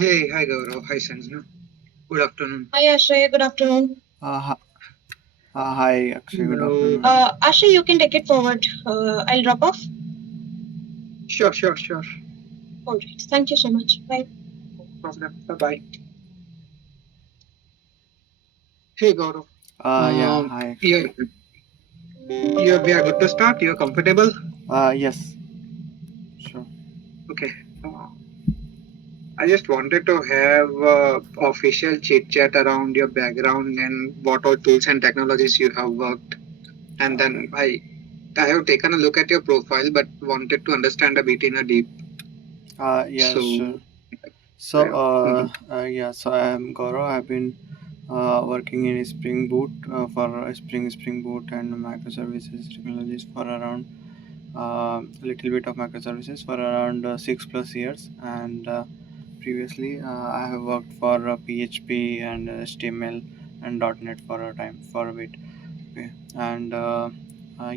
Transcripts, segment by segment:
Hey, hi Gaurav, hi Sanjana. Good afternoon. Hi Ashay, good afternoon. Hi, Akshay. Good No, afternoon. Ashay, you can take it forward. I'll drop off. sure. All right. Thank you so much. Bye. No problem. Bye bye. Hey Gaurav. Yeah. Um, Hi, Akshay. yeah, we are good to start. You're comfortable? Yes. Sure. Okay. Uh, I just wanted to have official chit chat around your background and what all tools and technologies you have worked. And Okay. then I have taken a look at your profile, but wanted to understand a bit in a deep. Yeah. Sure. So, So, yeah. Mhm. yeah. So I am Gaurav. I've been working in Spring Boot for Spring Boot and microservices technologies for around a little bit of microservices for around 6 plus years, and previously I have worked for PHP and HTML and .NET for a time for a bit. Okay, and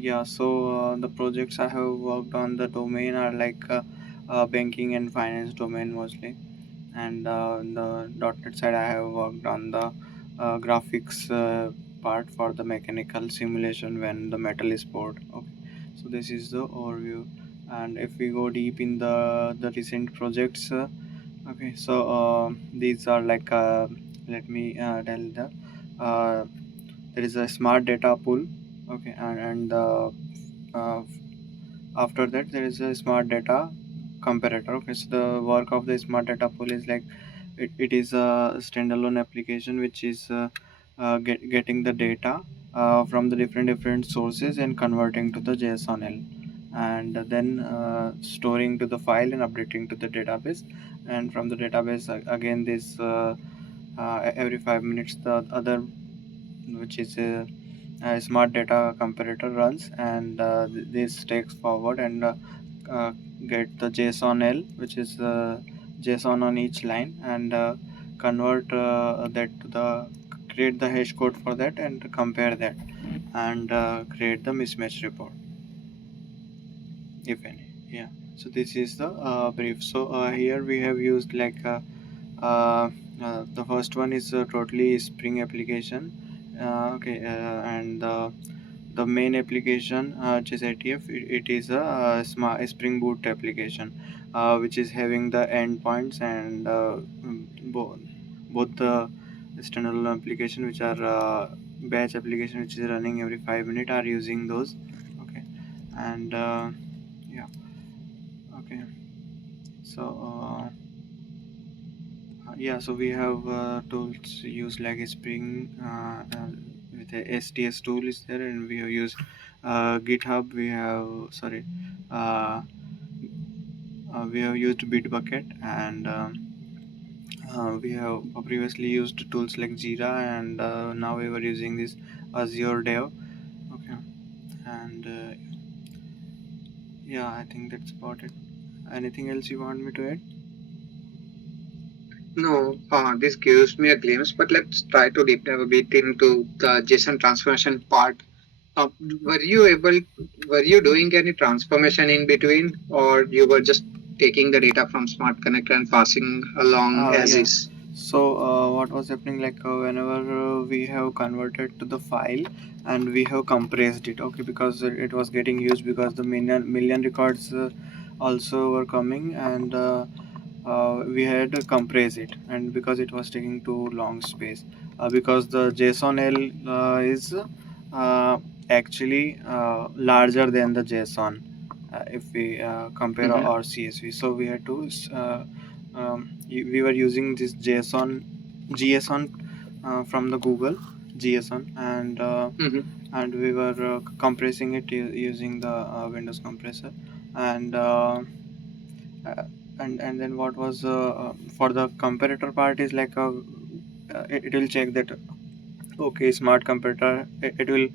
yeah, so the projects I have worked on the domain are like banking and finance domain mostly, and on the .NET side I have worked on the graphics part for the mechanical simulation when the metal is poured. Okay, so this is the overview, and if we go deep in the recent projects, okay, so these are like let me tell the. There is a smart data pool. Okay, and uh, after that there is a smart data comparator. Okay, so the work of the smart data pool is like it is a standalone application which is getting the data from the different sources and converting to the JSON-L, and then storing to the file and updating to the database, and from the database again this every 5 minutes the other, which is a smart data comparator runs, and this takes forward and uh, get the JSON-L, which is JSON on each line, and convert that to the create the hash code for that and compare that, and create the mismatch report if any. Yeah. So this is the brief. So here we have used like uh, the first one is totally Spring application. Okay, and the main application which is ATF, it is a smart Spring Boot application which is having the endpoints and both the standalone application which are batch application which is running every 5 minutes are using those. Okay, and yeah. Okay, so yeah, so we have tools used like Spring with the STS tool is there, and we have used GitHub. We have sorry, uh, we have used Bitbucket, and we have previously used tools like Jira, and now we were using this Azure Dev. Okay, and yeah, I think that's about it. Anything else you want me to add? No, this gives me a glimpse, but let's try to deep dive a bit into the JSON transformation part. Uh, were you able, were you doing any transformation in between, or you were just taking the data from Smart Connector and passing along as Yeah. is? So what was happening like whenever we have converted to the file and we have compressed it, okay, because it was getting used because the million records also were coming, and we had to compress it, and because it was taking too long space, because the JSON-L is actually larger than the JSON if we compare Hmm. our CSV, so we had to we were using this JSON from the Google JSON, Hmm. and we were compressing it using the Windows compressor, and uh, and then what was for the comparator part is like it will check that okay, smart computer, it will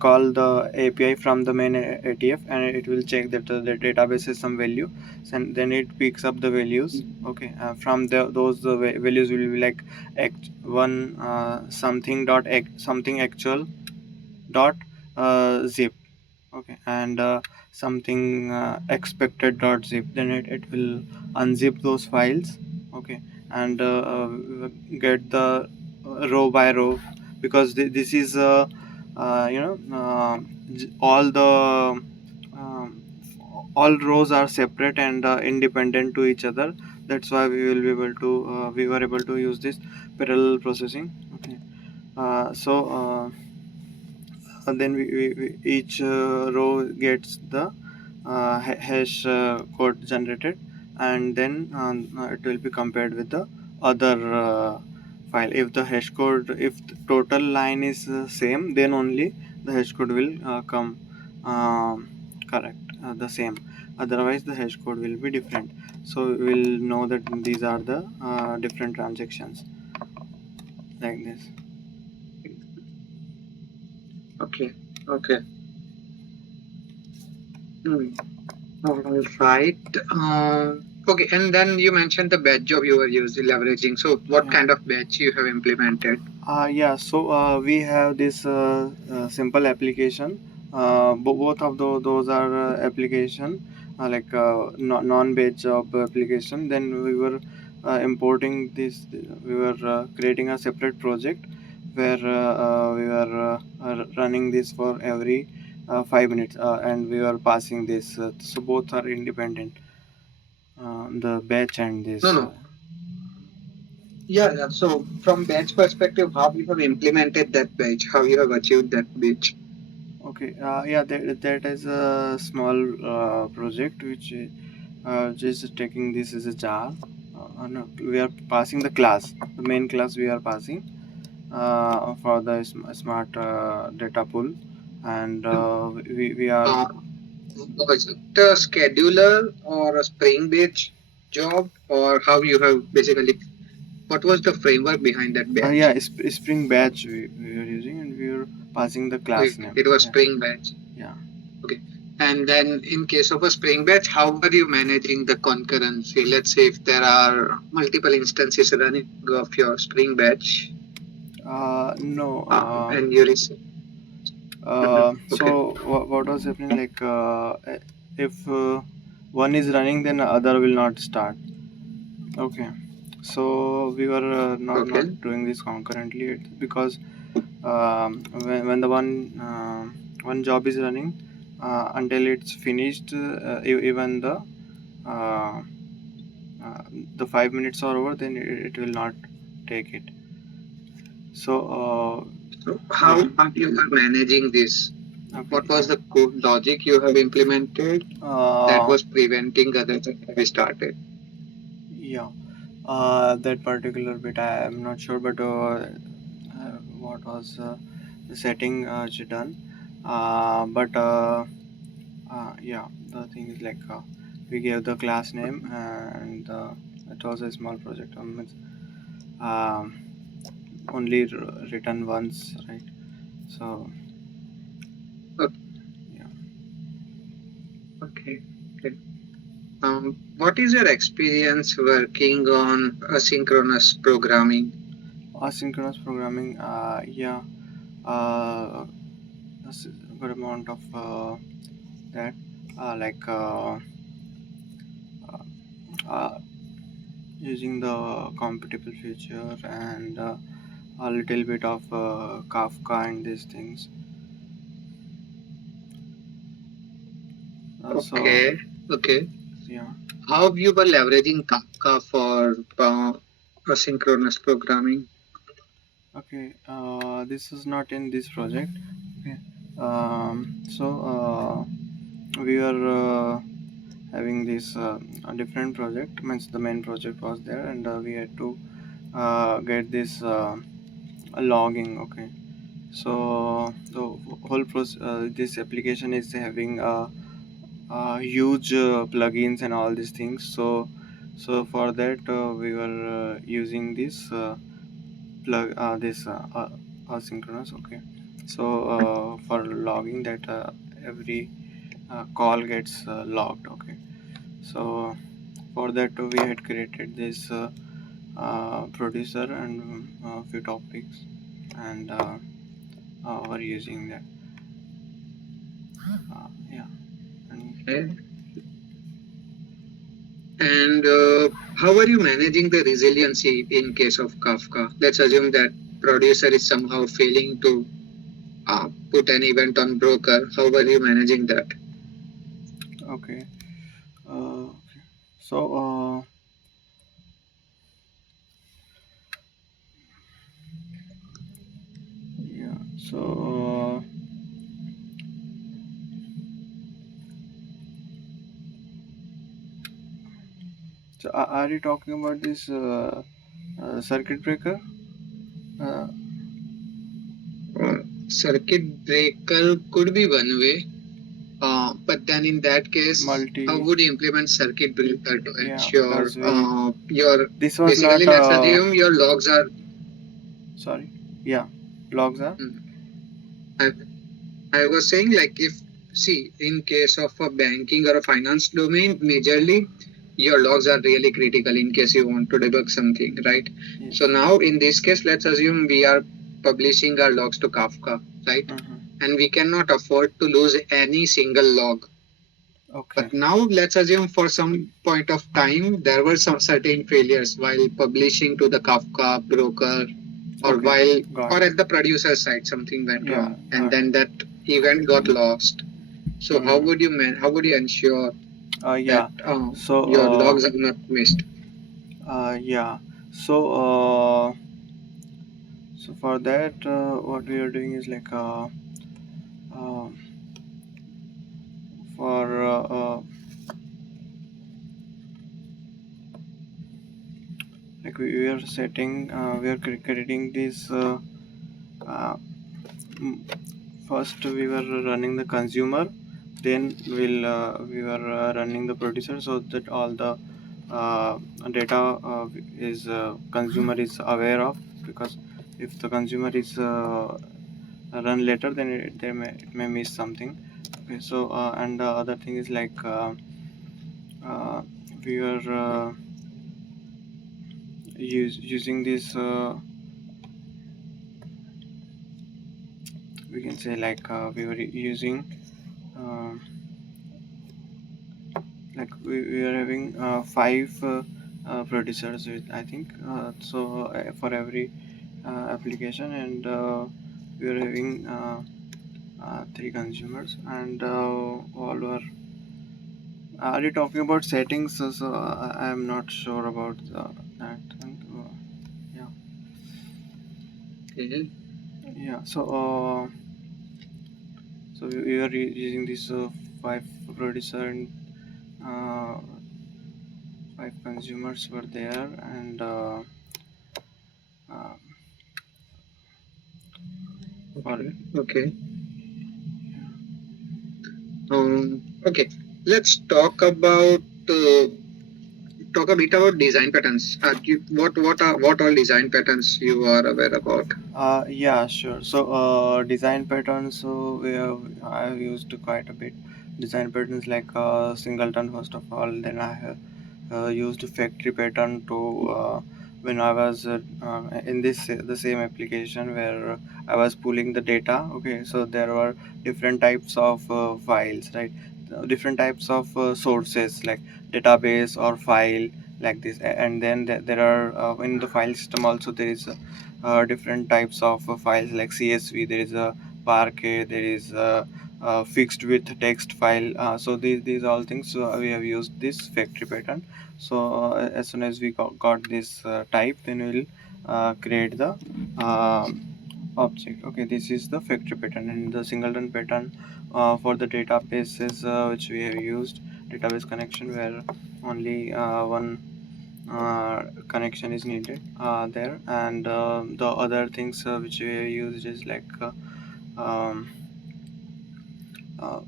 call the API from the main ATF, and it will check that the database has some value, and then it picks up the values. Okay, from those values will be like one something dot something actual dot zip. Okay, and something expected dot zip, then it will unzip those files. Okay, and get the row by row, because this is you know all the um, all rows are separate and independent to each other. That's why we were able to use this parallel processing. Okay. And then each row gets the hash code generated, and then it will be compared with the other file. If the hash code, if the total line is same, then only the hash code will come correct, the same. Otherwise the hash code will be different. So we'll know that these are the different transactions, like this. Okay. Okay. Hmm. All right. Okay. And then you mentioned the batch job you were using leveraging. So what Yeah. kind of batch you have implemented? Yeah, so we have this simple application. Both of those are application, like non-batch job application. Then we were importing this. We were creating a separate project where we were running this for every 5 minutes, and we were passing this. So both are independent. The batch and No, this. no. Yeah, yeah. So from batch perspective, how you have implemented that batch, how you have achieved that batch. Okay, yeah, that is a small project which just taking this as a jar. No, we are passing the class, the main class we are passing for the smart data pool, and we are Uh, was it a scheduler or a Spring Batch job, or how you have basically, what was the framework behind that batch? yeah, Spring Batch we are using, and we are passing the class name. It was Yeah, Spring Batch. yeah. Okay. And then in case of a Spring Batch, how are you managing the concurrency? Let's say if there are multiple instances running of your Spring Batch, No. and you receive. Mhm. Okay. So what was happening, like if one is running, then other will not start. Okay, so we were not Okay. doing this concurrently, because when the one job is running, until it's finished, even uh, uh, the 5 minutes are over, then it will not take it. So So yeah. how are you managing this? Okay, What was yeah. the code logic you have implemented that uh, was preventing others from having started? yeah, that particular bit I am not sure, but what was the setting she done. But Yeah, the thing is, like we gave the class name, and it was a small project. It's, um, only written once, right? So Okay. yeah. Okay. Okay. What is your experience working on asynchronous programming? Asynchronous programming, yeah, uh, a good amount of that, like uh, uh, using the compatible feature, and a little bit of Kafka and these things. So Okay. Okay. yeah. How you were leveraging Kafka for asynchronous programming? Okay, this is not in this project. Okay. So we were having this a different project. Means the main project was there, and we had to get this logging. Okay. So the whole this application is having huge plugins and all these things. So for that we were using this plug this asynchronous. Okay. So for logging that, every call gets logged. Okay. So for that we had created this producer and few topics, and were using that. Yeah. And Okay. And how are you managing the resiliency in case of Kafka? Let's assume that producer is somehow failing to put an event on broker. How are you managing that? Okay. Okay. So yeah. So are you talking about this circuit breaker? Uh, Circuit breaker could be one way, but then in that case, how multi. would you implement circuit breaker to Yeah, ensure because we your this was basically not let's assume your logs are. sorry. Yeah, logs are. Hmm, I, I was saying like if see in case of a banking or a finance domain, majorly your logs are really critical in case you want to debug something, right? So Yes. now in this case, let's assume we are publishing our logs to Kafka, right? Mm-hmm. And we cannot afford to lose any single log. Okay. But now let's assume for some point of time there were some certain failures while publishing to the Kafka broker or Okay. while Got or it. at the producer side something went Yeah, wrong and got it. then that event got lost. So how Mm. would you how would you ensure that Yeah. So your logs are not missed? yeah. So so for that, what we are doing is like uh, for like we are setting we are creating this uh, mm, first we were running the consumer, then we were running the producer, so that all the uh, data is consumer is aware of, because if the consumer is run later, then it may miss something. Okay, so and the other thing is like uh, we were using this we can say like we were using um, like we are having five producers with, I think so for every application, and we are having three consumers, and all are you talking about settings? So I am not sure about that thing. Yeah. Okay. Yeah, so we are using this five producer, and uh, five consumers were there, and uh, for Okay. Okay. Okay. Let's talk a bit about design patterns. What all design patterns you are aware about? yeah, sure. So design patterns, so I have used quite a bit design patterns like singleton first of all, then I have used factory pattern to when I was in this the same application where I was pulling the data. Okay, so there were different types of files, right? Different types of sources like database or file, like this. And then there are in the file system also there is different types of files like CSV. There is a Parquet. There is fixed with text file. So these all things we have used this factory pattern. So as soon as we got this type, then we'll create the object. Okay, this is the factory pattern, and the singleton pattern for the databases which we have used, database connection, where only one connection is needed there, and the other things which we have used is like um, uh,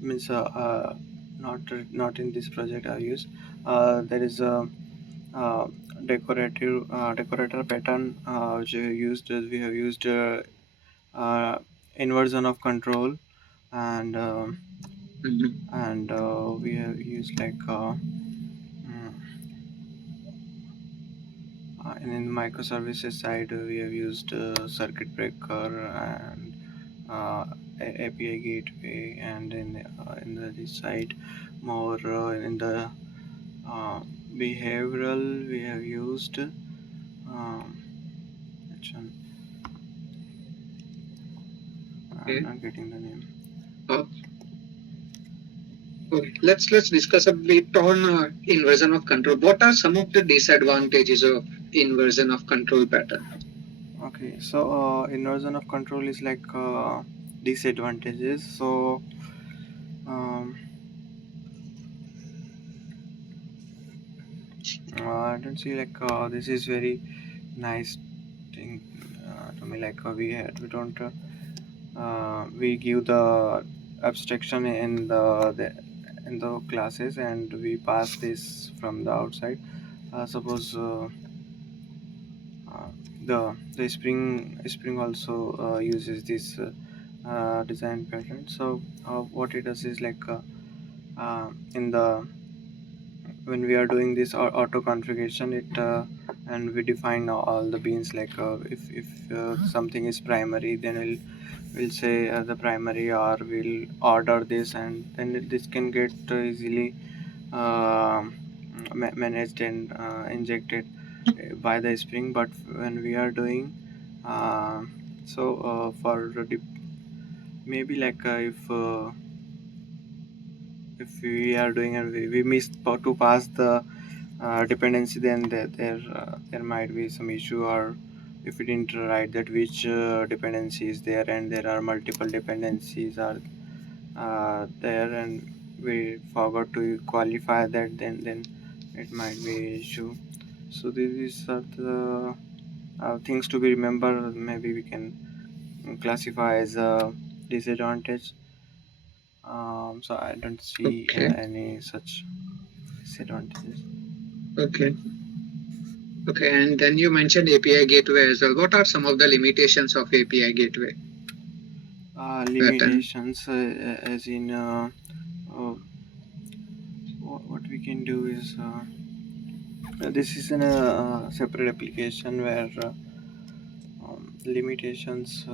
means not in this project I use. There is a uh, decorator pattern which we have used inversion of control, and Mhm. we have used like mm, in the microservices side we have used circuit breaker and API gateway, and in the this side more in the uh, behavioral we have used. Which one? I'm Okay. not getting the name. Uh, okay. Let's discuss a bit on inversion of control. What are some of the disadvantages of inversion of control pattern? Okay, so inversion of control is like disadvantages. So um, I don't see like this is very nice thing to me. Like we don't we give the abstraction in the classes and we pass this from the outside. Suppose uh, the spring also uses this design pattern. So what it does is like in the when we are doing this auto configuration it and we define all the beans like if something is primary then we'll say the primary or we'll order this and then this can get easily managed and injected by the spring. But when we are doing uh, so for maybe like if we are doing and we missed to pass the dependency, then there might be some issue. Or if we didn't write that which dependency is there and there are multiple dependencies are there and we forgot to qualify that, then it might be issue. So these are the things to be remembered. Maybe we can classify as a disadvantage. So I don't see Okay. any such disadvantages. Okay. Okay. And then you mentioned API gateway as well. What are some of the limitations of API gateway pattern? Limitations as in uh, what we can do is this is in a separate application where limitations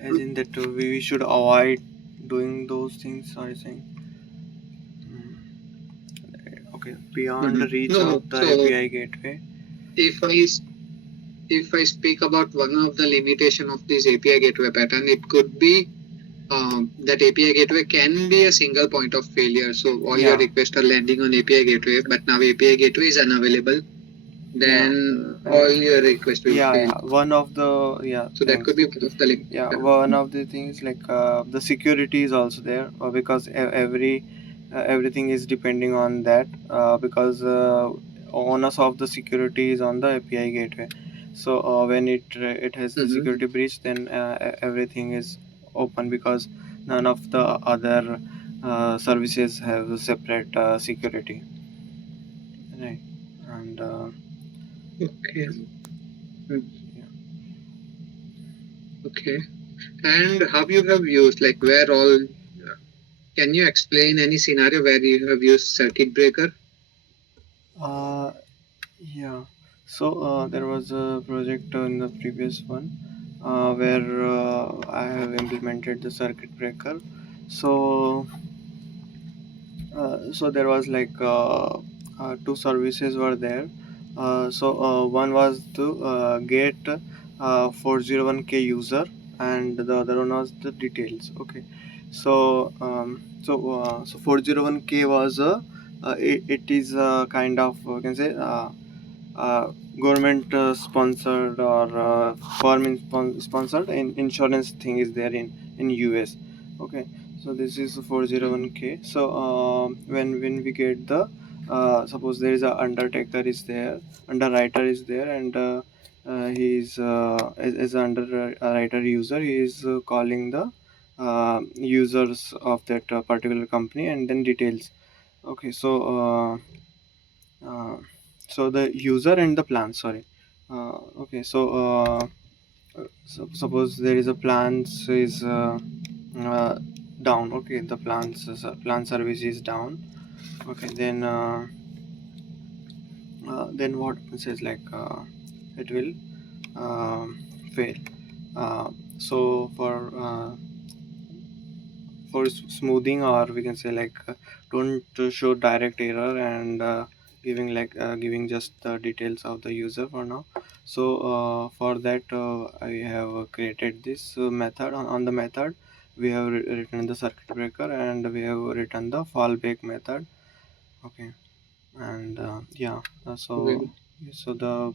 as in that we should avoid doing those things. I think okay, beyond the reach No. of the So API gateway. if I speak about one of the limitation of this API gateway pattern, it could be that API gateway can be a single point of failure. So all your Yeah, requests are landing on API gateway, but now API gateway is unavailable. yeah, Then all your requests will yeah, fail. yeah. One of the yeah, So that thanks. could be one of the Yeah, limitation. one of the things like the security is also there because everything is depending on that because onus of the security is on the API gateway. So when it has the Mm-hmm. security breach, then everything is open because none of the other services have a separate security, right? And Okay. Mm, yeah. okay. And how you have used, like where all, can you explain any scenario where you have used circuit breaker? Uh, Yeah, so there was a project in the previous one where I have implemented the circuit breaker. So, so there was like two services were there. One was to get 401k user, and the other one was the details. Okay, so 401k was it is a kind of you can say. Uh, government sponsored or sponsored insurance thing is there in US. Okay, so this is 401k. So when we get the suppose there is a undertaker is there, underwriter is there, and he is as an underwriter user, he is calling the users of that particular company and then details. Okay, uh, so the user and the plan, sorry. Okay, so suppose there is a plans is uh, down. Okay, the plan service is down. Okay, then what happens is like it will fail. So for smoothing, or we can say like don't show direct error, and giving just the details of the user for now. So for that I have created this method. On the method we have written the circuit breaker, and we have written the fallback method. Okay. And yeah, Well, so the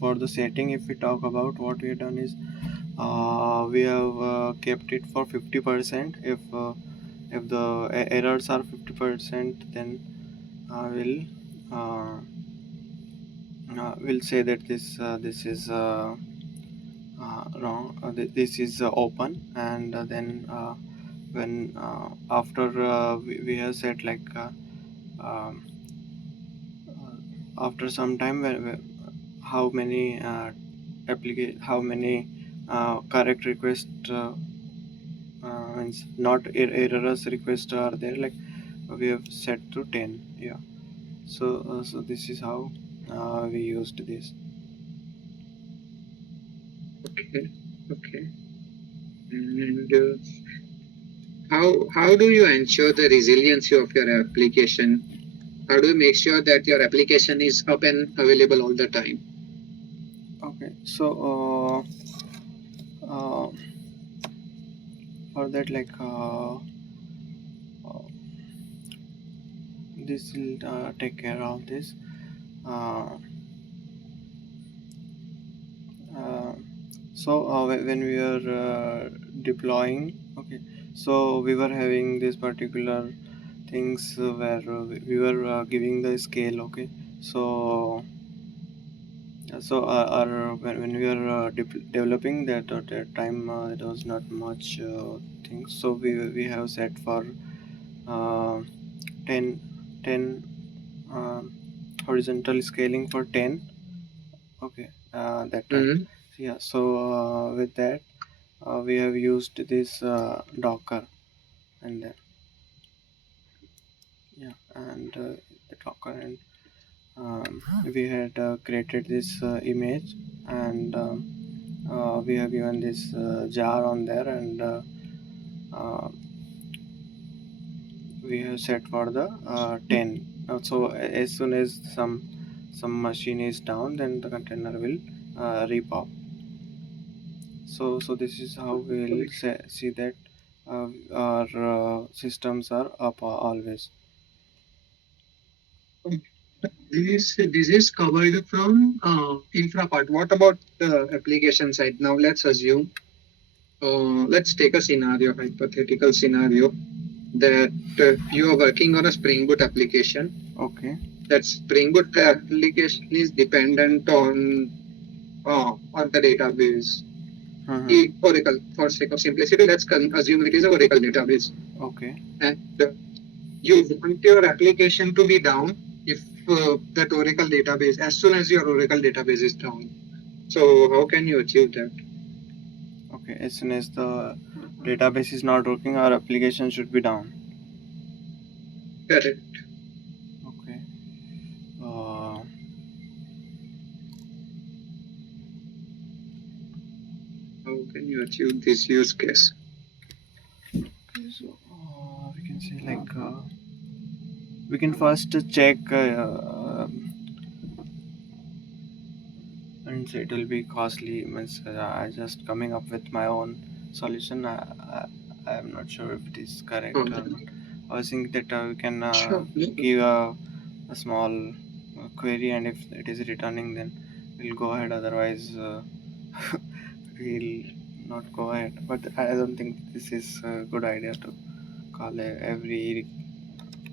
for the setting, if we talk about, what we have done is we have kept it for 50%. If the errors are 50%, then uh, we'll say that this is wrong. This is open, and then when after we have set like um, after some time, how many how many correct request means not errors request are there, like we have set to 10. Yeah. So so this is how we used this. okay, okay. And how do you ensure the resiliency of your application? How do you make sure that your application is up and available all the time? Okay. So uh, for that, like uh, this will take care of this. uh, uh, so when we were deploying, okay, so we were having this particular things where we were giving the scale. Okay. So our when we were developing that at that time, it was not much things, so we have set for uh, 10 10 um, horizontal scaling for 10. Okay. That time. Hmm. Yeah. So with that we have used this Docker, and then yeah, and the Docker, and we had created this image, and we have given this jar on there, and uh, we have set for the 10. So as soon as some machine is down, then the container will repop. So this is how we'll see that our systems are up always. This is covered from infra part. What about the application side? Now let's assume, let's take a scenario, hypothetical scenario, that you are working on a Spring Boot application. Okay. That Spring Boot application is dependent on the database. Oracle, for sake of simplicity, let's assume it is a Oracle database. Okay. And you want your application to be down if that Oracle database, as soon as your Oracle database is down. So how can you achieve that? Okay. As soon as the database is not working, our application should be down. Correct. Okay. Uh, How can you achieve this use case? okay. So we can say like we can first check and say it will be costly. Means I just coming up with my own solution. I am not sure if it is correct or not. I was thinking that we can Sure. give a small query, and if it is returning, then we'll go ahead. Otherwise, we'll not go ahead. But I don't think this is a good idea to call every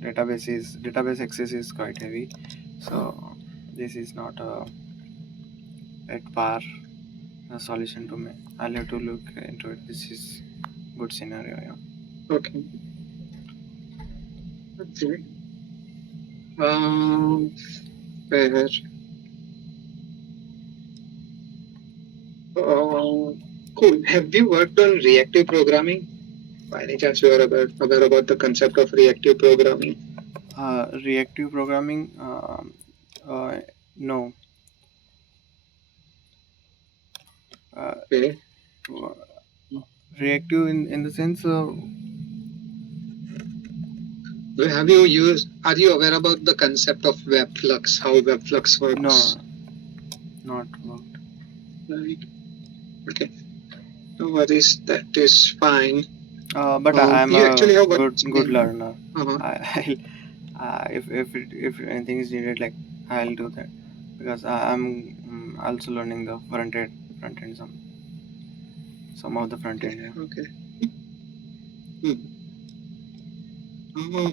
database access is quite heavy. So this is not at par a solution to me. I'll have to look into it. This is good scenario. Yeah. Okay. Okay. Fair. Cool. Have you worked on reactive programming? By any chance, you are aware about the concept of reactive programming? Reactive programming, no. Okay. Reactive in the sense Have you used? Are you aware about the concept of Webflux? How Webflux works? No, not worked. Right. Okay. No worries. That is fine. But I'm You a actually have good learner. Uh-huh. If anything is needed, like I'll do that because I'm also learning the front end some of the front end. Yeah. Okay. Hmm.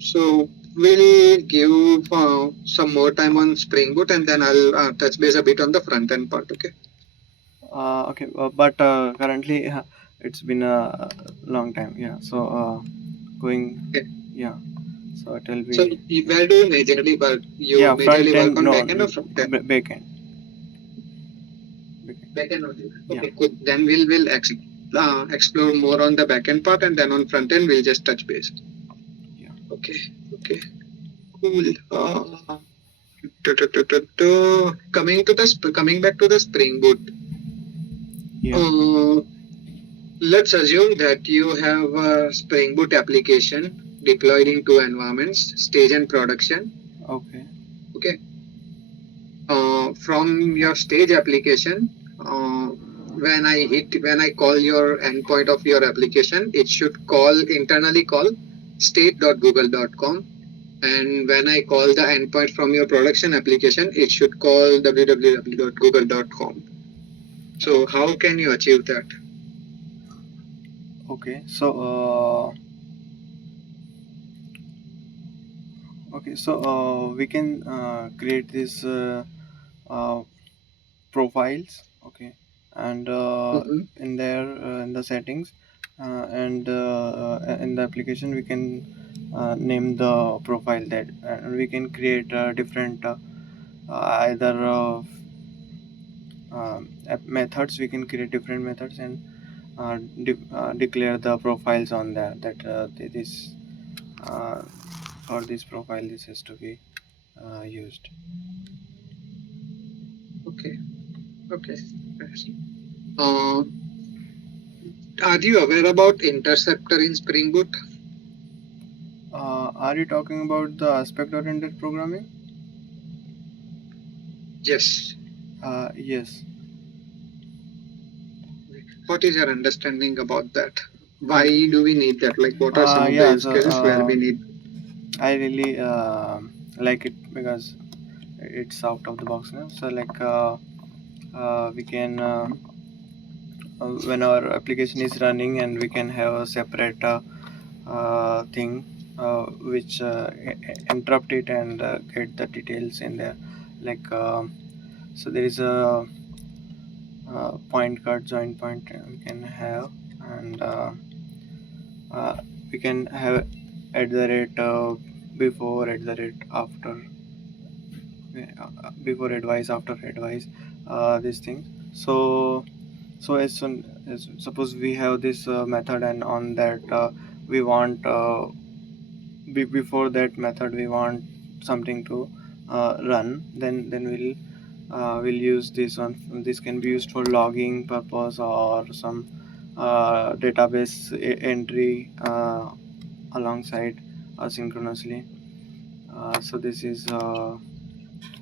So we'll give some more time on Spring Boot, and then I'll touch base a bit on the front end part. Okay. Okay. But currently it's been a long time. Yeah. So going. Okay. Yeah. So it will be. So where do you majorly work? You Yeah. Front majorly work end. on No. backend or front end? Back end. Backend only. Yeah. Okay, good. Then we'll explore more on the backend part, and then on front end we'll just touch base. Yeah. Okay. Okay. Cool. Coming back to the Spring Boot. Yeah. Let's assume that you have a Spring Boot application deployed in two environments, stage and production. Okay. Okay. From your stage application, when I call your endpoint of your application, it should internally call state.google.com. And when I call the endpoint from your production application, it should call www.google.com. So how can you achieve that? Okay. So we can create this profiles. Okay. And Mhm. in there in the settings and in the application we can name the profile that, and we can create different either methods. We can create different methods and declare the profiles on there that this uh, for this profile this is to be used. Okay. Okay. Yes. Are you aware about interceptor in Spring Boot? Are you talking about the aspect oriented programming? Yes. Yes. What is your understanding about that? Why do we need that? Like, what are some of the Yeah, use cases where we need? I really like it because it's out of the box now. So like we can when our application is running, and we can have a separate thing which interrupt it and get the details in there. Like so there is a point card join point we can have, and we can have at the rate before, at the rate after, before advice, after advice, these things. So as soon as suppose we have this method, and on that we want before that method we want something to run, then we'll use this one. This can be used for logging purpose or some database entry alongside asynchronously. So this is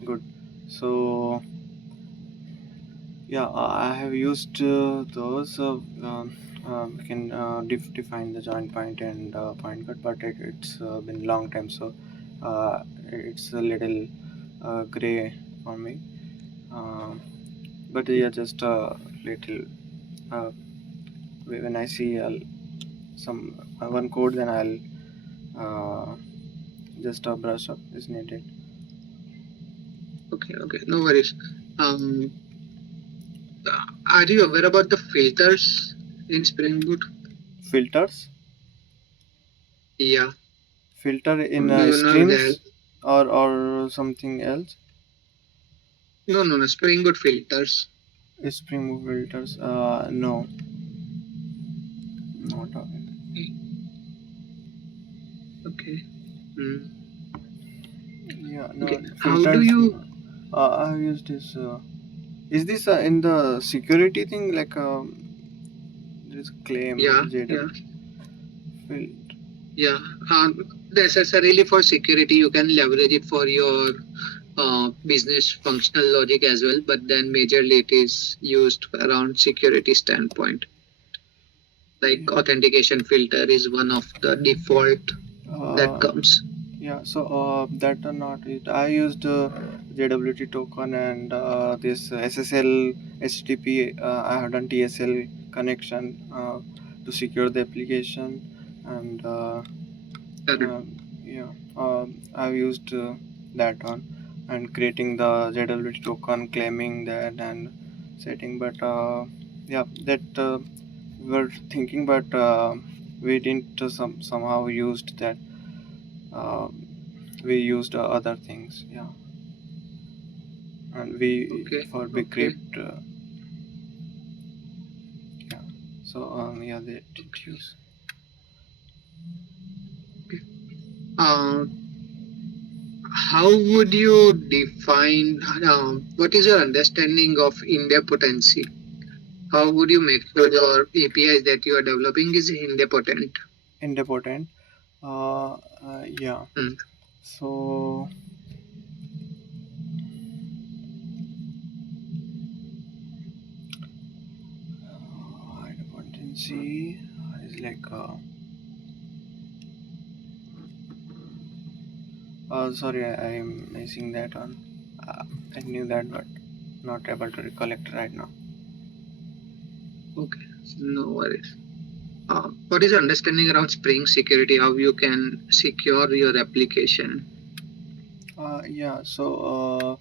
good. So yeah, I have used those. We can define the join point and point cut, but it's been long time, so it's a little gray for me. Um, but yeah, just a little. Uh, when I see some one code, then I'll just brush up is needed. Okay, okay, no worries. Are you aware about the filters in Spring Boot? Filters? Yeah. Filter in Do you know that? streams or something else? No, no, no. Spring Boot filters. Spring Boot filters? No, not talking. Okay. Hmm. Yeah, no. Okay. Filters. How do you? I've used this. Is this in the security thing? Like there is a claim. Yeah, JW. yeah, yeah. necessarily for security. You can leverage it for your business functional logic as well, but then majorly it is used around security standpoint. Like Yeah. authentication filter is one of the default that Uh, comes. yeah. So that are not it. I used JWT token and this SSL HTTP. I have done TSL connection to secure the application, and Correct. yeah, I've used that one and creating the JWT token, claiming that and setting. But yeah, that we were thinking, but we didn't somehow used that. Uh, we used other things, yeah, and we Okay. for Okay. Bcrypt, yeah. So yeah, they did use. Okay. Uh, how would you define? What is your understanding of idempotency? How would you make sure your APIs that you are developing is idempotent? Independent. Yeah. Hmm. So dependency is like sorry, I'm missing that one. I knew that, but not able to recollect right now. Okay. No worries. What is your understanding around Spring security? How you can secure your application? Yeah. So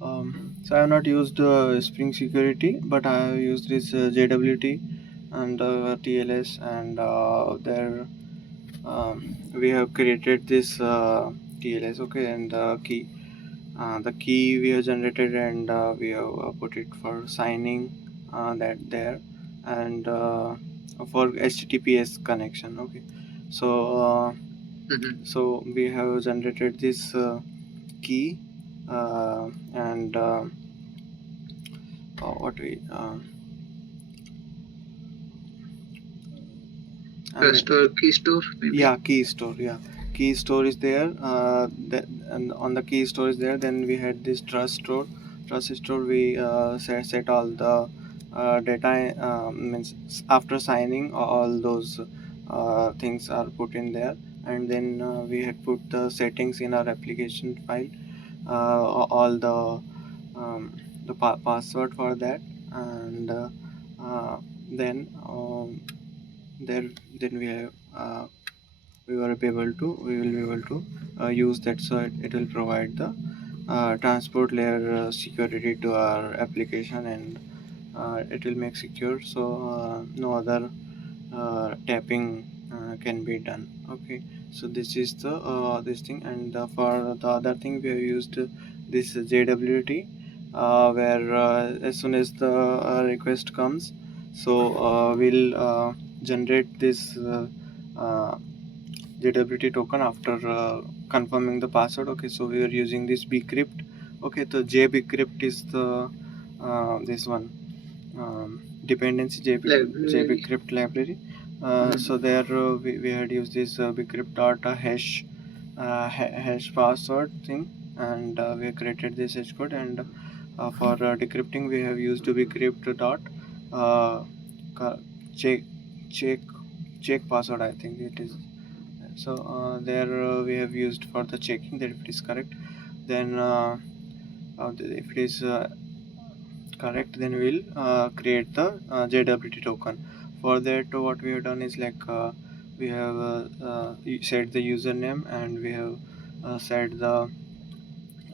I have not used Spring Security, but I have used this JWT and TLS, and there we have created this TLS, okay, and the key we have generated, and we have put it for signing that there, and for HTTPS connection, okay. So Mhm. so we have generated this key and what we I Trust mean, or key store, maybe. yeah, key store, yeah, key store is there, and on the key store is there, then we had this trust store we set all the data, means after signing all those things are put in there, and then we had put the settings in our application file, all the password for that, and uh, then there then we will be able to use that, so it will provide the transport layer security to our application, and it will make secure, so no other tapping can be done, okay. So this is the this thing, and for the other thing we have used this JWT, where as soon as the request comes, so we'll generate this uh, JWT token after confirming the password, okay. So we are using this bcrypt, okay. So jbcrypt is the this one, dependency Library. jbcrypt library. Mhm. So there we had used this bcrypt dot hash hash password thing, and we have created this hash code, and for decrypting we have used bcrypt dot uh, ca- check check check password, I think it is. So there we have used for the checking that if it is correct, then if it is correct, then we'll create the JWT token. For that, what we have done is like we have set the username, and we have set the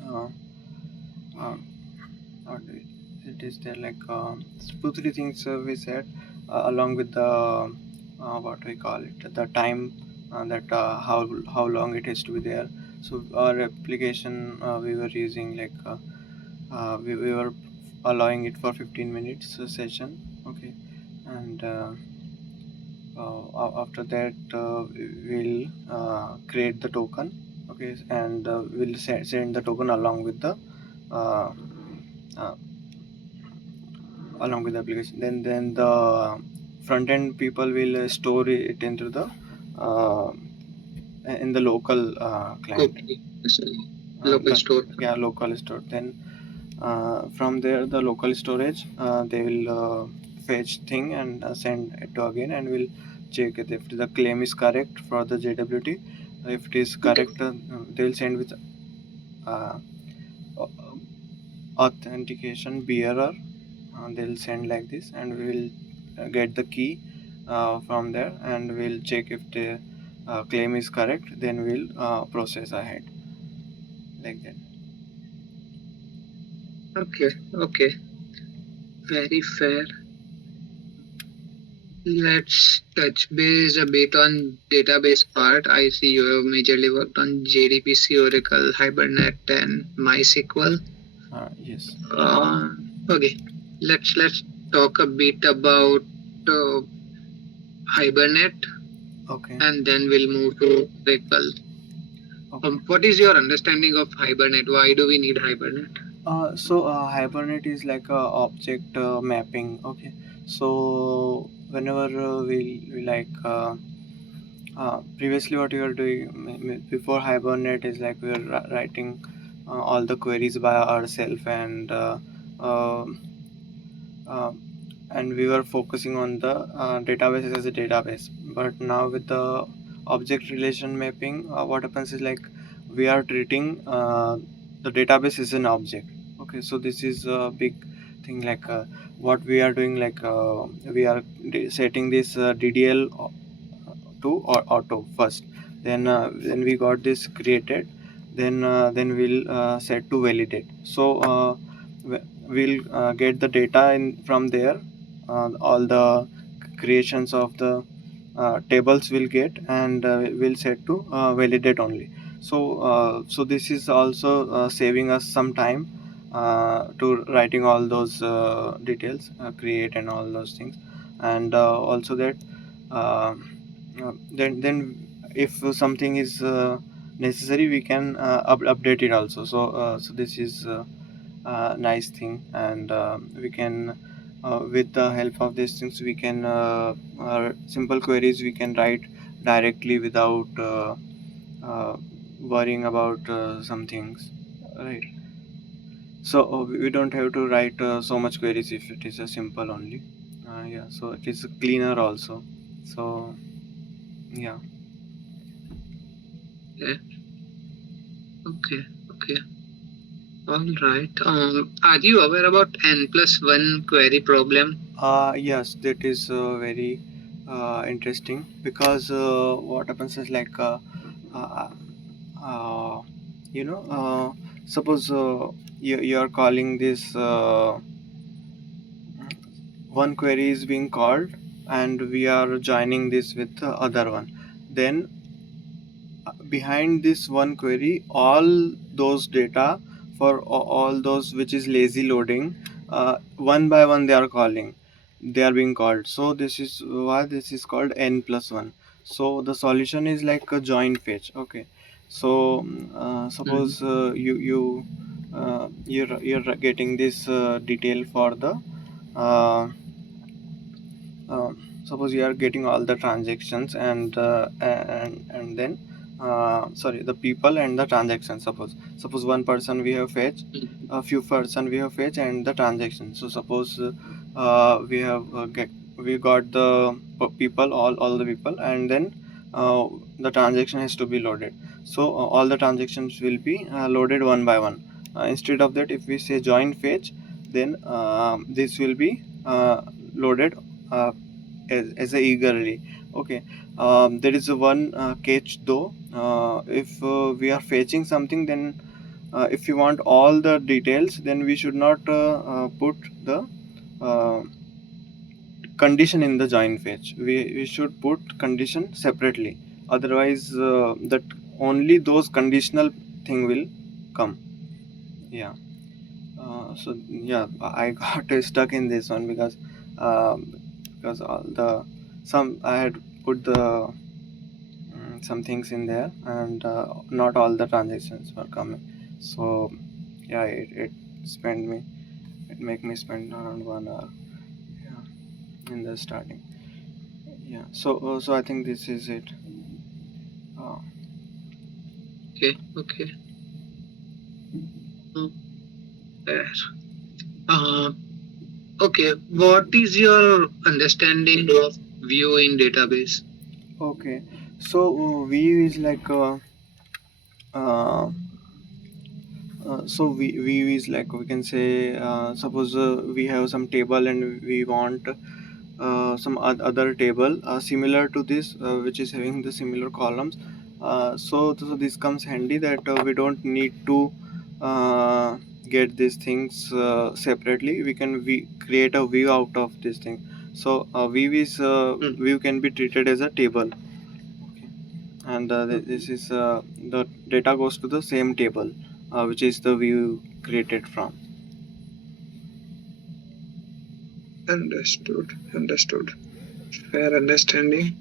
uh, uh, what do it is there, like two three things we set along with the what we call it, the time, that how long it has to be there. So our application we were using like we were allowing it for 15 minutes session, okay. And after that we'll create the token, okay, and we'll send the token uh, uh, along with the application. Then the front end people will store it into the uh, in the local client. Okay. Sorry. Local The store. yeah, local store. Then from there, the local storage, they will fetch thing and send it to again, and will check it if the claim is correct for the JWT. If it is Okay. correct, they will send with uh, authentication bearer. They'll send like this, and we will get the key from there, and we'll check if the claim is correct. Then we'll process ahead like that. Okay. Okay. Very fair. Let's touch base a bit on database part. I see you have majorly worked on JDBC, Oracle, Hibernate, and MySQL. Yes. Okay, let's talk a bit about uh, Hibernate, Okay. and then we'll move to Oracle. Okay. What is your understanding of Hibernate? Why do we need Hibernate? So Hibernate is like a object mapping. Okay. So whenever we like previously what we were doing before Hibernate is like we were writing all the queries by ourselves, uh, uh, and we were focusing on the database as a database. But now with the object relation mapping, what happens is like we are treating the database as an object. Okay, so this is a big thing. Like what we are doing, like we are setting this DDL to auto first. Then when we got this created, then we'll set to validate. So we'll get the data in from there. All the creations of the tables will get, and we'll set to validate only. So this is also saving us some time to writing all those details, create and all those things. And also that uh, then if something is necessary, we can update it also. So this is nice thing. And we can with the help of these things, we can simple queries we can write directly without worrying about some things, right? So we don't have to write so much queries if it is a simple only. Yeah, so it is cleaner also. So yeah. Yeah. Okay. Okay. All right. Are you aware about n+1 query problem? Yes, that is very interesting, because what happens is like uh, uh, you know suppose you are calling this one query is being called, and we are joining this with the other one. Then behind this one query, all those data for all those which is lazy loading, one by one they are calling, they are being called. So this is why this is called n+1. So the solution is like a join fetch. Okay. So suppose you're getting this detail for the uh, suppose you are getting all the transactions, and then sorry, the people and the transactions. Suppose one person we have fetched, a few person we have fetched, and the transaction. So suppose we have we got the people, all the people, and then the transaction has to be loaded. So all the transactions will be loaded one by one. Instead of that, if we say join fetch, then this will be loaded as a eagerly. Okay. There is a one catch though. If we are fetching something, then if you want all the details, then we should not put the uh, condition in the join fetch. We should put condition separately. Otherwise, that only those conditional thing will come. Yeah. So yeah, I got stuck in this one, because all the some I had put the some things in there, and not all the transactions were coming. So yeah, it make me spend around 1 hour, yeah, in the starting. Yeah. So I think this is it. Uh, Okay. Oh, there. Uh, okay. What is your understanding of view in database? Okay, so view is like uh, view is like, we can say, suppose we have some table and we want some other table similar to this, which is having the similar columns. So this comes handy that we don't need to uh, get these things separately. We can create a view out of this thing. So view is view can be treated as a table. Okay. And this is the data goes to the same table, which is the view created from. Understood. Fair understanding.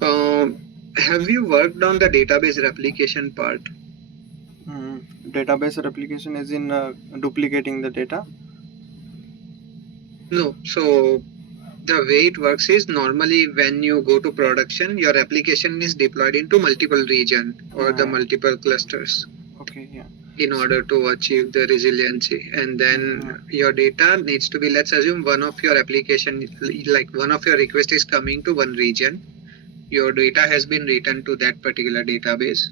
Have you worked on the database replication part? Database replication is in duplicating the data. No. So the way it works is, normally when you go to production, your application is deployed into multiple region or the multiple clusters Okay, yeah. in order to achieve the resiliency. And then your data needs to be, let's assume one of your application, like one of your request is coming to one region. Your data has been written to that particular database.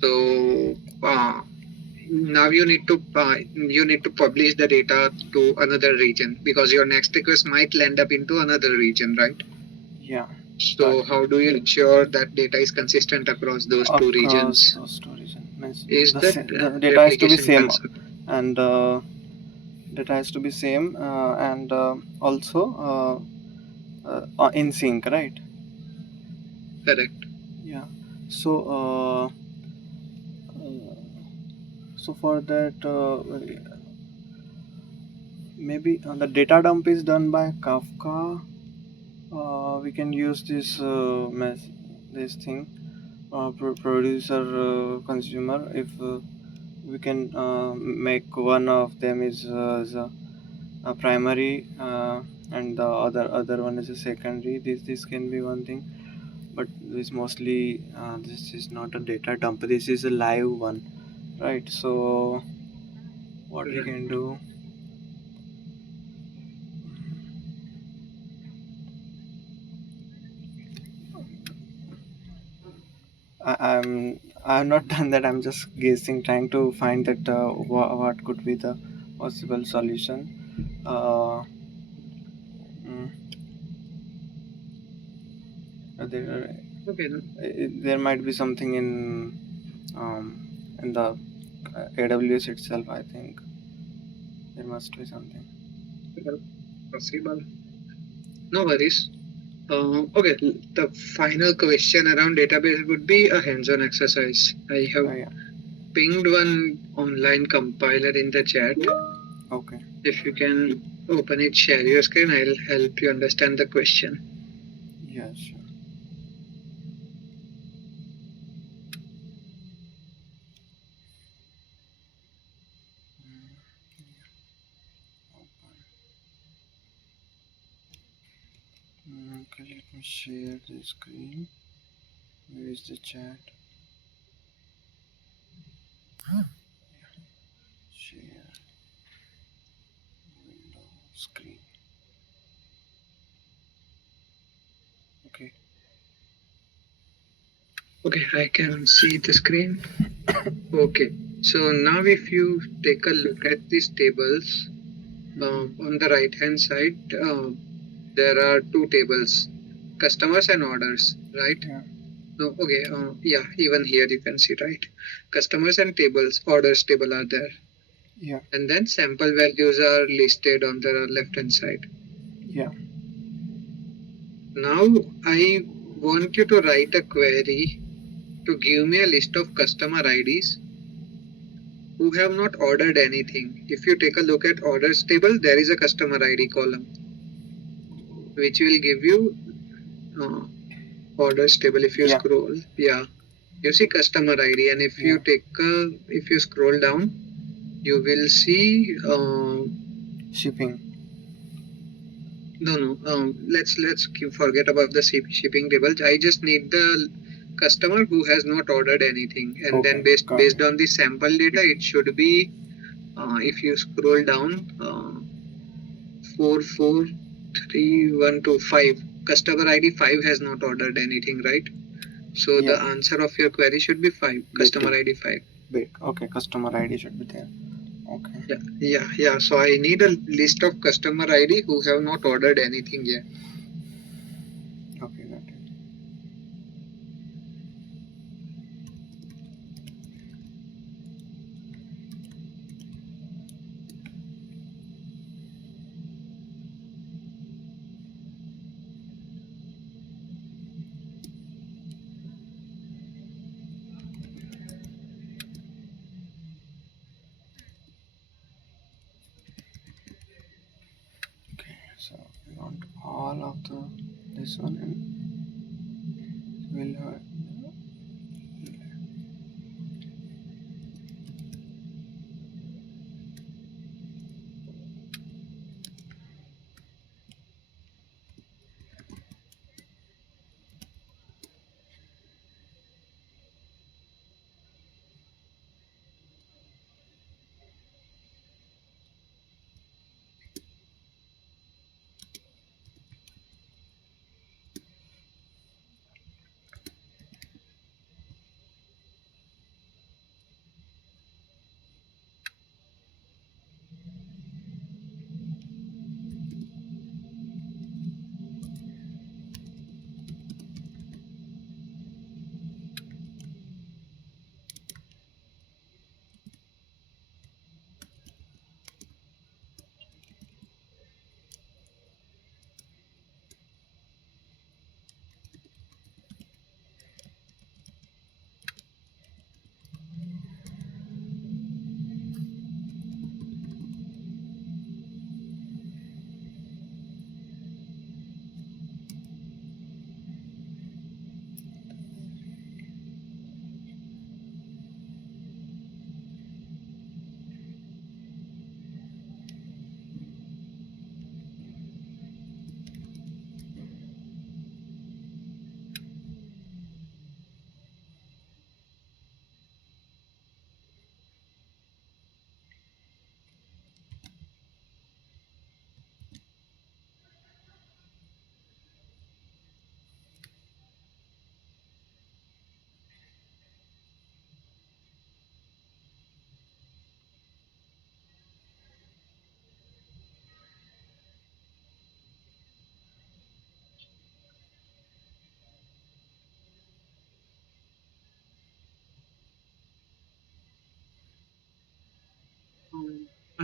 So now you need to publish the data to another region, because your next request might land up into another region, right? Yeah. So how do you ensure that data is consistent across those two regions? Those two regions. Means Is that the data has to be replication same, concept? and data has to be same, and also in sync, right? Correct. Yeah. So so for that, maybe the data dump is done by Kafka. We can use this thing, producer, consumer. If we can make one of them is a primary, and the other one is a secondary. This can be one thing, but this mostly this is not a data dump. This is a live one, right? So what we can do? I'm not done that. I'm just guessing, trying to find that what could be the possible solution. Mm, there Okay. there might be something in the AWS itself. I think there must be something. Possible. No worries. Okay. The final question around database would be a hands-on exercise. I have Yeah. pinged one online compiler in the chat. Okay. If you can open it, share your screen, I'll help you understand the question. Yeah, sure. Okay, let me share the screen. Where is the chat? Share window screen. Okay. Okay, I can see the screen. Okay, so now if you take a look at these tables, on the right hand side, there are two tables, customers and orders, right? Yeah. No, okay, yeah, even here you can see, right? Customers and tables, orders table are there. Yeah. And then sample values are listed on the left hand side. Yeah. Now I want you to write a query to give me a list of customer IDs who have not ordered anything. If you take a look at orders table, there is a customer ID column, which will give you orders table. If you scroll, you see customer ID, and if you if you scroll down, you will see shipping. No, let's forget about the shipping table. I just need the customer who has not ordered anything, and Okay, then based got based it. on the sample data, it should be if you scroll down 443125, customer ID 5 has not ordered anything, right? So Yeah, the answer of your query should be 5, customer big. ID 5. Big. Okay, customer ID should be there. Okay. Yeah. So I need a list of customer ID who have not ordered anything yet. Okay, got it. Okay, so we want all of this one, and we'll have.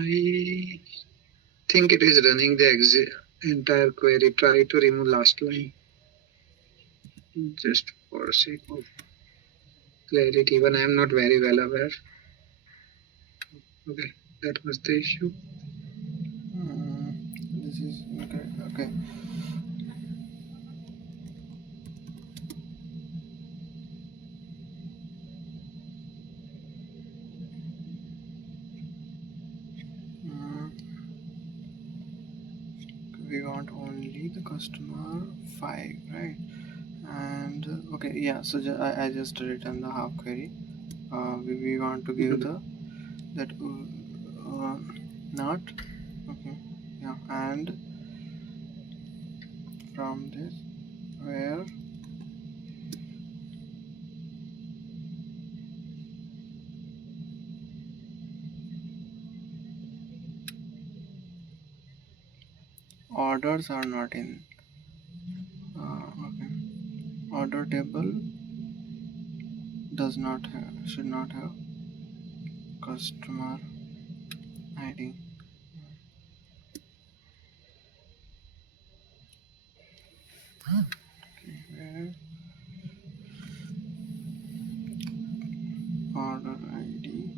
I think it is running the entire query. Try to remove last line just for sake of clarity. Even I am not very well aware. Okay, that was the issue. This is okay. Okay. Mm, we want only the customer 5, right? And okay, yeah. So I just written the half query. We want to give the that not okay. Yeah, and from this where orders are not in. Okay. Order table does not have, should not have customer ID. Okay, where order ID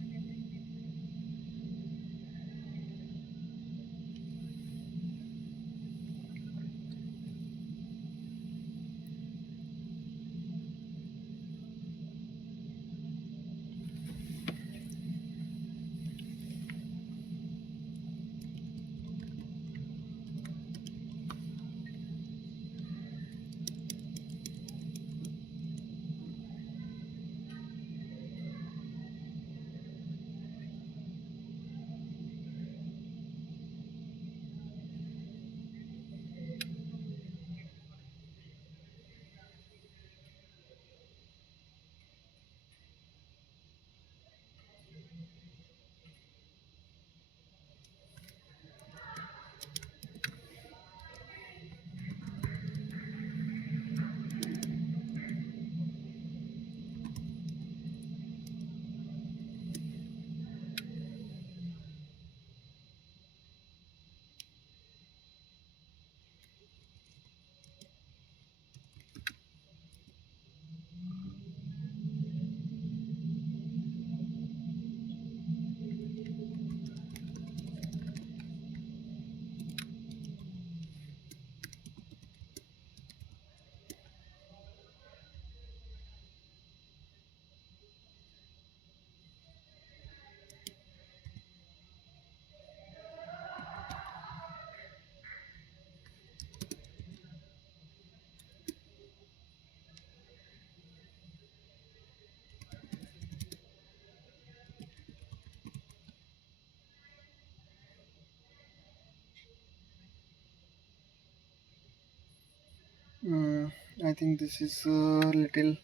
I think this is a little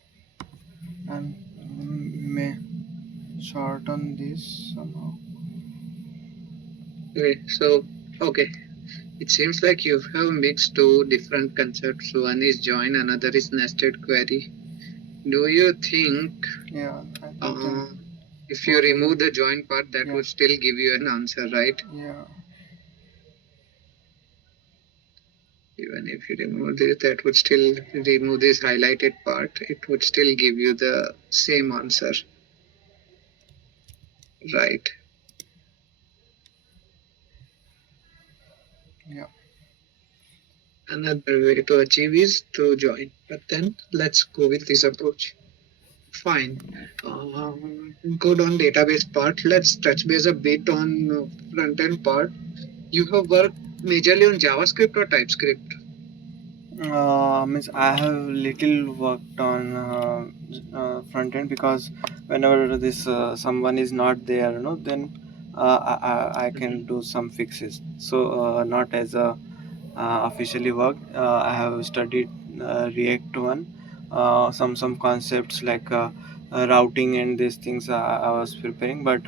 and may shorten this somehow. Okay, so okay. It seems like you have mixed two different concepts. One is join, another is nested query. Do you think Yeah, I think uh, if you both. remove the join part, that Yeah. would still give you an answer, right? Yeah. Even if you remove this, that would still remove this highlighted part. It would still give you the same answer, right? Yeah. Another way to achieve is through join. But then let's go with this approach. Fine. Good on database part. Let's touch base a bit on front end part. You have worked majorly on JavaScript or TypeScript? Means I have little worked on front end because whenever this someone is not there, then I can Mhm. do some fixes. So not as a officially work. I have studied React one, some concepts like routing and these things I was preparing, but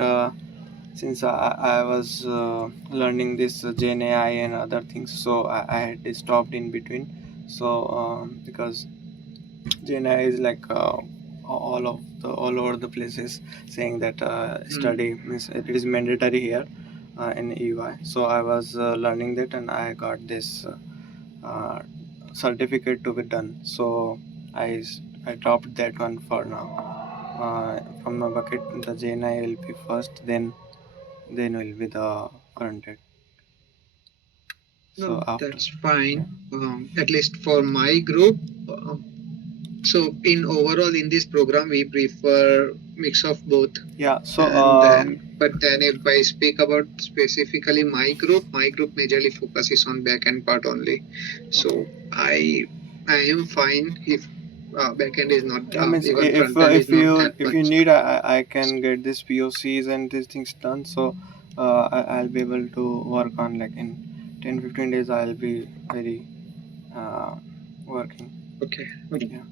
since I was learning this Gen AI and other things, so I had stopped in between. So because Gen AI is like all over the places saying that Hmm. study means it is mandatory here in EY. So I was learning that and I got this uh, certificate to be done. So I dropped that one for now. From my bucket, the Gen AI will be first, then will be the front end. So No, after, that's yeah, fine. At least for my group. So in overall in this program, we prefer mix of both. yeah. So And then, but then if I speak about specifically my group majorly focuses on backend part only. okay. So I am fine if backend is not Yeah, means even front end is if not you that if you much. need, I can get this POCs and these things done. So I'll be able to work on like in 10-15 days. I'll be very uh, working. Okay. Yeah.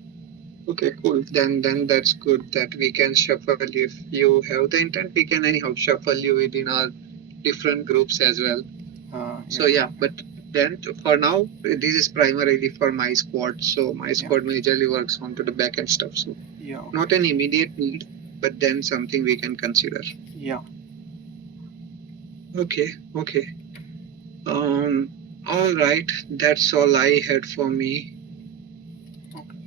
Okay, cool. Then that's good that we can shuffle if you have the intent. We can anyhow shuffle you within our different groups as well. So Yeah. yeah, but then for now, this is primarily for my squad. So my Yeah. squad majorly works onto the backend stuff. So Yeah. not an immediate need, but then something we can consider. Yeah. Okay, okay. Um, all right. That's all I had for me. Okay.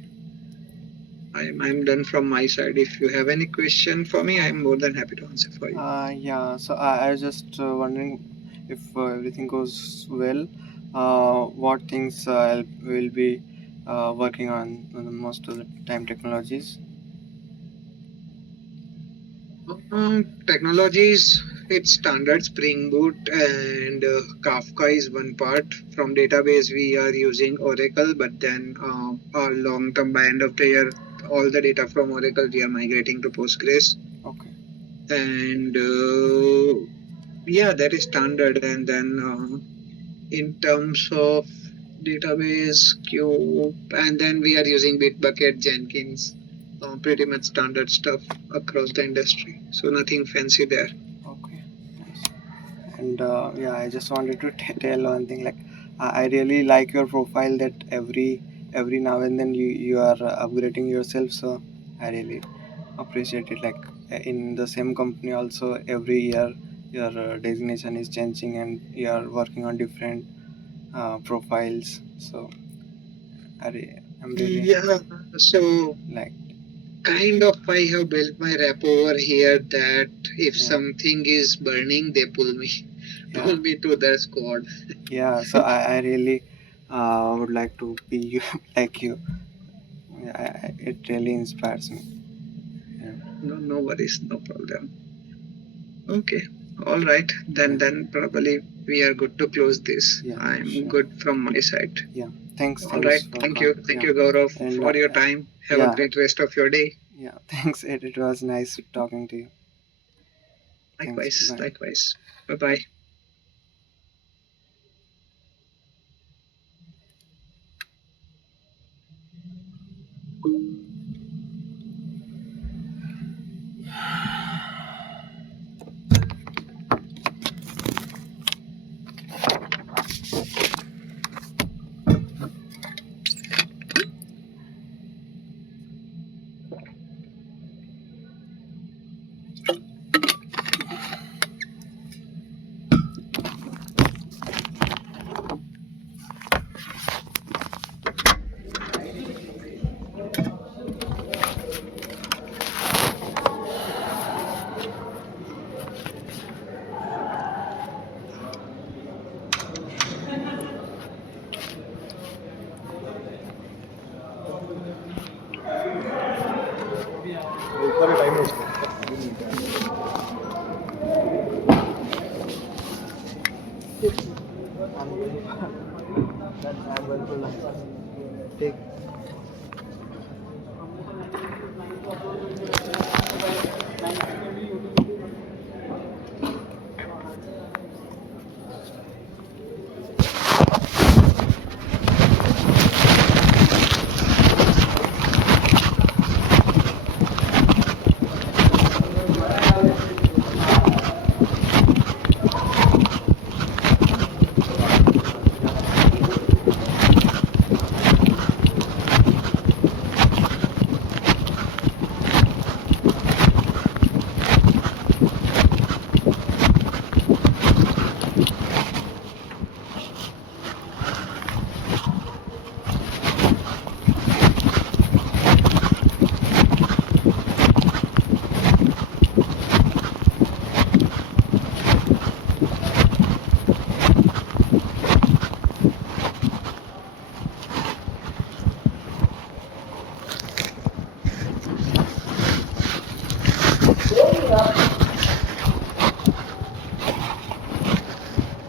I'm done from my side. If you have any question for me, I'm more than happy to answer for you. Yeah. So I was just wondering if everything goes well, what things will be working on the most of the time technologies. Technologies, it's standard Spring Boot and Kafka is one part. From database, we are using Oracle, but then our long term by end of the year, all the data from Oracle we are migrating to Postgres. Okay. And yeah, that is standard. And then in terms of database, queue, and then we are using Bitbucket, Jenkins, pretty much standard stuff across the industry. So nothing fancy there. Okay. Nice. And yeah, I just wanted to tell one thing. Like, I really like your profile. That every now and then you are upgrading yourself. So I really appreciate it. Like in the same company, also every year your designation is changing and you are working on different profiles. So I'm really Yeah, so like, kind of I have built my rep over here that if yeah, something is burning, they pull me, yeah, pull me to the squad. yeah. So I really would like to be you like you. Yeah, it really inspires me. Yeah, No, no worries, no problem. Okay, all right. yeah, Then probably we are good to close this. yeah, I'm sure. good from my side. Yeah, All thanks right. for Thank yeah, you, Gaurav, and for your time. Have a yeah, great rest of your day. yeah. Thanks. It was nice talking to you. Thanks. Likewise, Bye. likewise. Bye bye. I'm going I'm going to lunch. Take.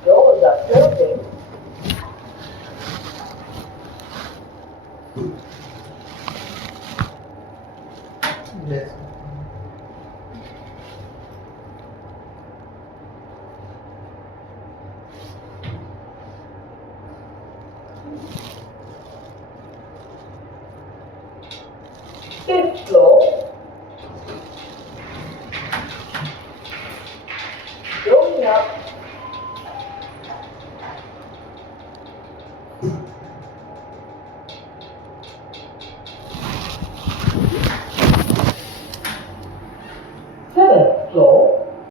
Doors are closing. Yes. Fifth floor,